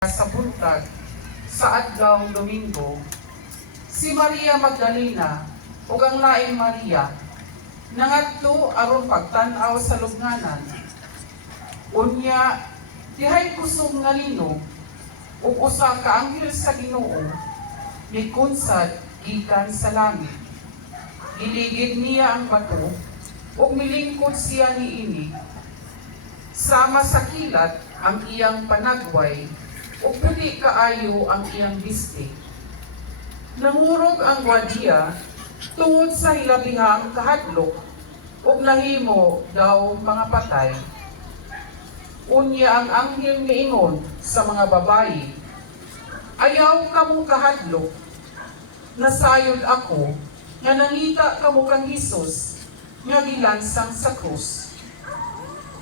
Sa buntag sa adlaw Domingo, si Maria Magdalena ug ang laing Maria nangadto aron pagtan-aw sa lubnganan. Unya dihay kusog nga lino ug usa ka anghel sa Ginoo mikunsad gikan sa langit. Giligid niya ang bato ug milingkod siya niini. Sama sa kilat ang iyang panagway ug puti kaayo ang iyang biste. Nangurog ang gwardiya tungod sa hilabihang kahadlok ug nahimo daw mga patay. Unya ang anghel miingon sa mga babayi, "Ayaw kamo kahadlok, nasayod ako nga nangita kamo kang Hesus nga gilansang sa krus.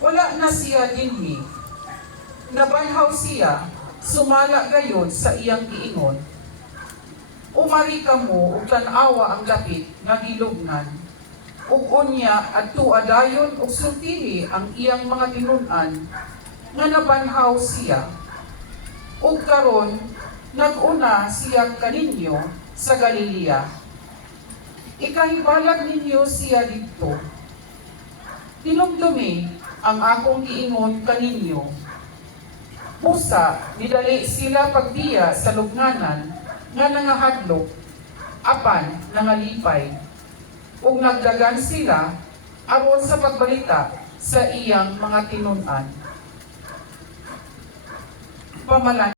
Wala na siya dinhi, nabanhaw siya, sumala gayon sa iyang giingon. Umari kamo ug tan-awa ang dapit nga gilubnan, ug unya adto adayon ug sultihi ang iyang mga tinun-an nga nabanhaw siya. Ug karon nag-una siya kaninyo sa Galilea. Ikahibalag ninyo siya didto. Dinumdumi ang akong giingon kaninyo." Busa, nidali sila pagdiya sa lubnganan nga nangahadlok, apan nangalipay, ug nagdagan sila aron sa pagbalita sa iyang mga tinun-an. Pamalan